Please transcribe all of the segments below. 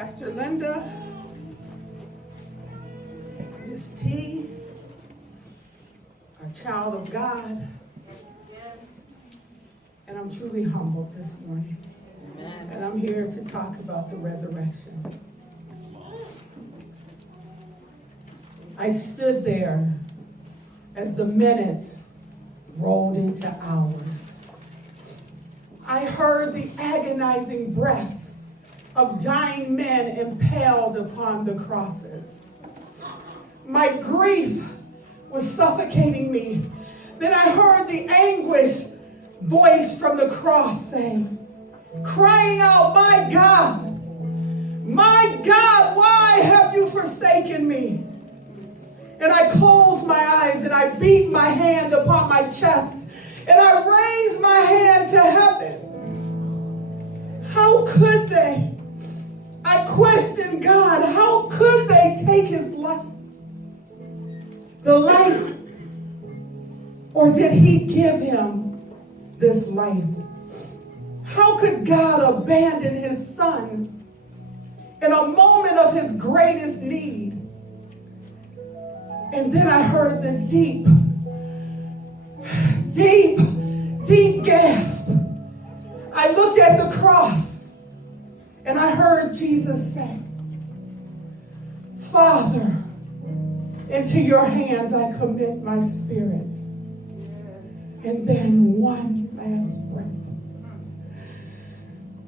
Pastor Linda, Miss T, a child of God, and I'm truly humbled this morning. Amen. And I'm here to talk about the resurrection. I stood there as the minutes rolled into hours. I heard the agonizing breath of dying men impaled upon the crosses. My grief was suffocating me. Then I heard the anguish voice from the cross saying, crying out, my God, why have you forsaken me? And I closed my eyes and I beat my hand upon my chest and I raised my hand to heaven. How could they? I questioned God, how could they take his life? The life, or did he give him this life? How could God abandon his son in a moment of his greatest need? And then I heard the deep gasp. I looked at the cross and I heard Jesus say, Father, into your hands I commit my spirit. And then one last breath.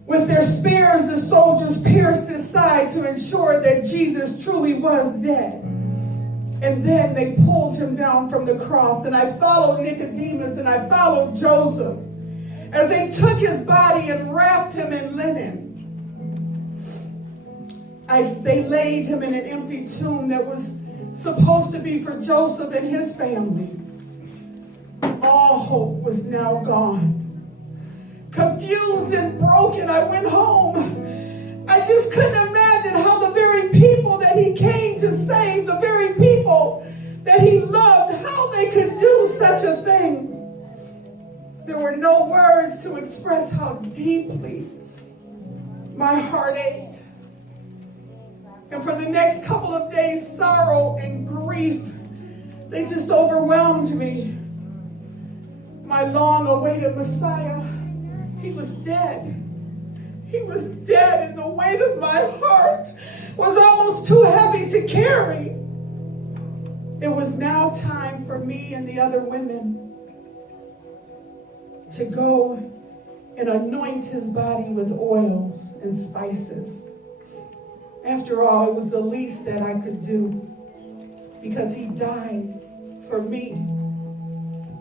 With their spears, the soldiers pierced his side to ensure that Jesus truly was dead. And then they pulled him down from the cross. And I followed Nicodemus and I followed Joseph as they took his body and wrapped him in linen. They laid him in an empty tomb that was supposed to be for Joseph and his family. All hope was now gone. Confused and broken, I went home. I just couldn't imagine how the very people that he came to save, the very people that he loved, how they could do such a thing. There were no words to express how deeply my heart ached. And for the next couple of days, sorrow and grief, they just overwhelmed me. My long-awaited Messiah, he was dead. He was dead, and the weight of my heart was almost too heavy to carry. It was now time for me and the other women to go and anoint his body with oils and spices. After all, it was the least that I could do because he died for me.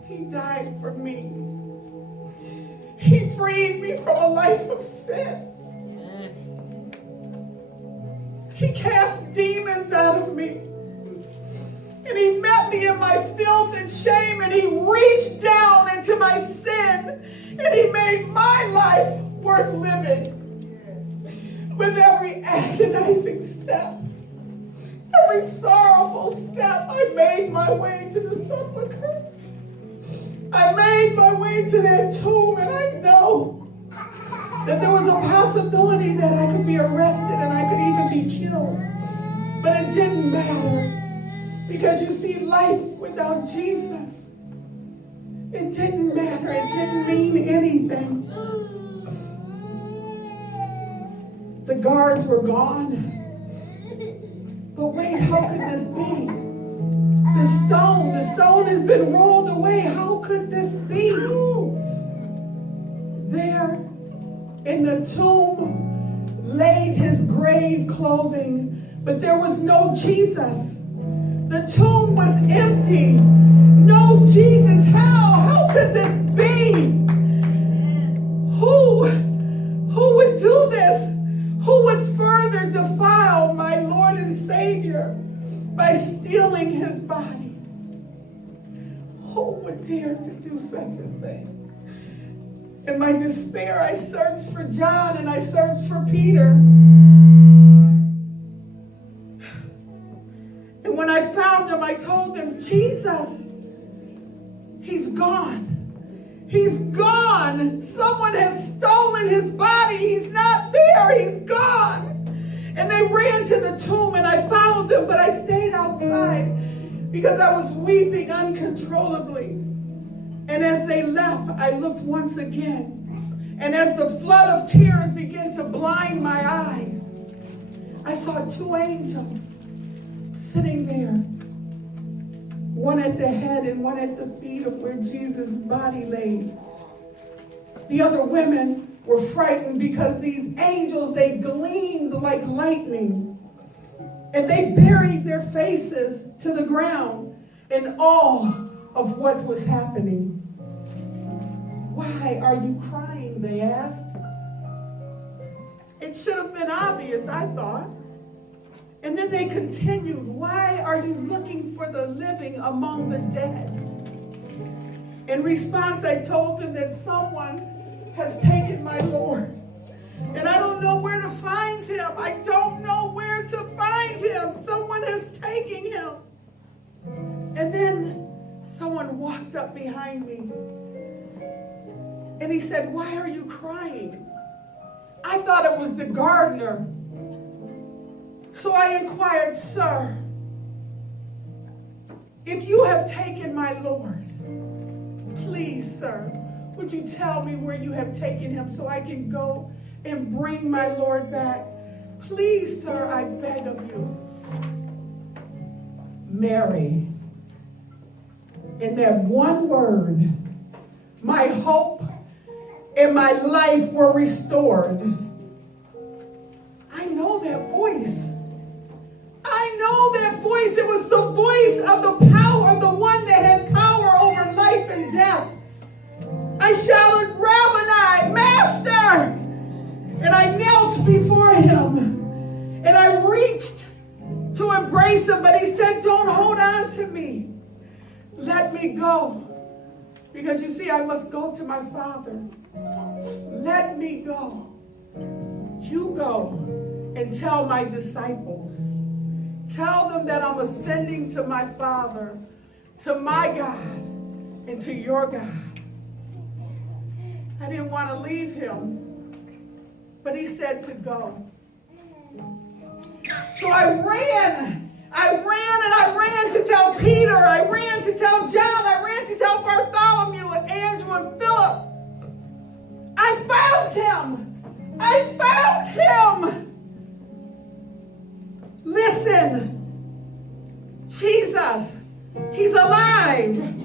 He died for me. He freed me from a life of sin. He cast demons out of me. And he met me in my filth and shame, and he reached down into my sin, and he made my life worth living. With every agonizing step, every sorrowful step, I made my way to the sepulcher. I made my way to that tomb, and I know that there was a possibility that I could be arrested and I could even be killed. But it didn't matter, because you see, life without Jesus, it didn't matter. It didn't mean anything. The guards were gone. But wait, how could this be? The stone has been rolled away. How could this be? There in the tomb laid his grave clothing, but there was no Jesus. The tomb was empty. No Jesus. How could this be? Who would do this? Who would further defile my Lord and Savior by stealing his body? Who would dare to do such a thing? In my despair, I searched for John and I searched for Peter. And when I found him, I told them, Jesus, he's gone. He's gone. Someone has stolen his body. He's not there. He's gone. And they ran to the tomb, and I followed them, but I stayed outside because I was weeping uncontrollably. And as they left, I looked once again. And as the flood of tears began to blind my eyes, I saw two angels sitting there, one at the head and one at the feet of where Jesus' body lay. The other women were frightened because these angels, they gleamed like lightning. And they buried their faces to the ground in awe of what was happening. Why are you crying? They asked. It should have been obvious, I thought. And then they continued, why are you looking for the living among the dead? In response, I told them that someone has taken my Lord. And I don't know where to find him. I don't know where to find him. Someone has taken him. And then someone walked up behind me. And he said, why are you crying? I thought it was the gardener. So I inquired, sir, if you have taken my Lord, please, sir, would you tell me where you have taken him so I can go and bring my Lord back? Please, sir, I beg of you. Mary, in that one word, my hope and my life were restored. I know that voice. I know that voice. It was the voice of the power, the one that had power over life and death. I shouted, Rabboni, Master! And I knelt before him. And I reached to embrace him, but he said, don't hold on to me. Let me go. Because you see, I must go to my Father. Let me go. You go and tell my disciples. Tell them that I'm ascending to my Father, to my God, and to your God. I didn't want to leave him, but he said to go. So I ran to tell Peter, I ran to tell John, I ran to tell Bartholomew and Andrew and Philip. I found him. I found him. Listen, Jesus, he's alive.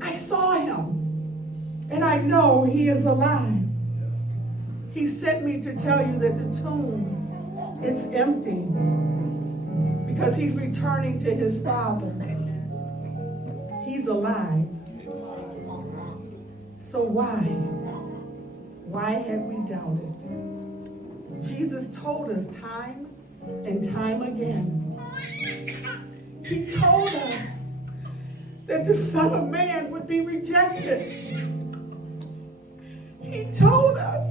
I saw him, and I know he is alive. He sent me to tell you that the tomb, it's empty, because he's returning to his Father. He's alive. So why have we doubted? Jesus told us time and time again. He told us that the Son of Man would be rejected. He told us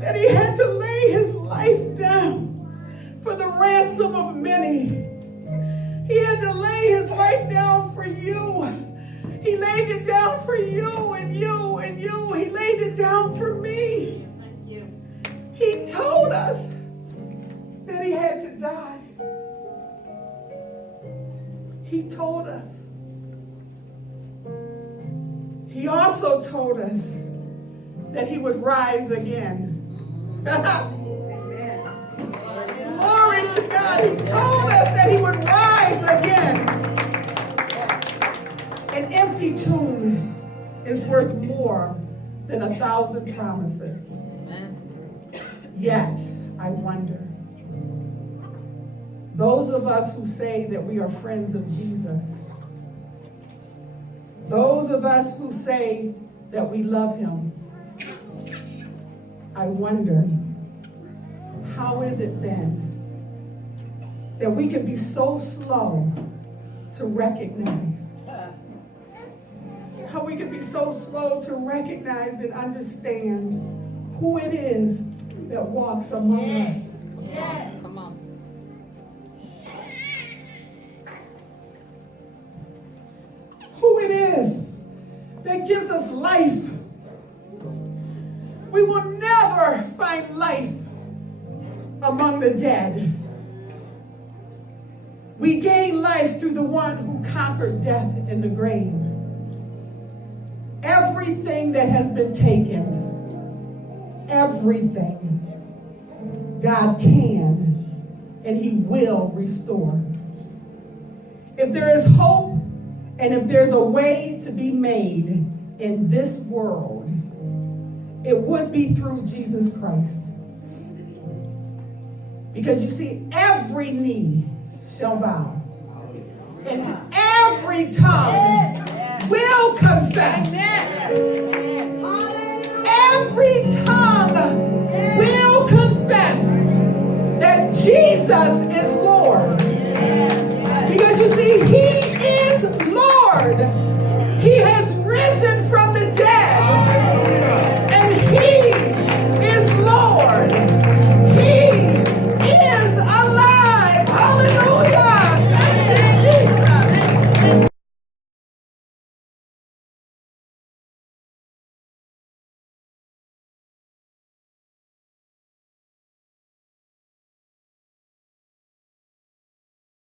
that he had to lay his life down for the ransom of many. He had to lay his life down for you. He laid it down for you and you and you. He laid it down for me. Thank you. He told us that he had to die. He told us. He also told us that he would rise again. Glory to God. He told us that he would rise again. An empty tomb is worth more than 1,000 promises. Yet, I wonder, those of us who say that we are friends of Jesus, those of us who say that we love him, I wonder, how is it then that we can be so slow to recognize? How we can be so slow to recognize and understand who it is that walks among us. Yes. Come on. Who it is that gives us life. We will never find life among the dead. We gain life through the one who conquered death and the grave. Everything that has been taken, everything, God can and he will restore. If there is hope and if there's a way to be made in this world, it would be through Jesus Christ. Because you see, every knee shall bow. And every tongue will confess. Every tongue will confess that Jesus is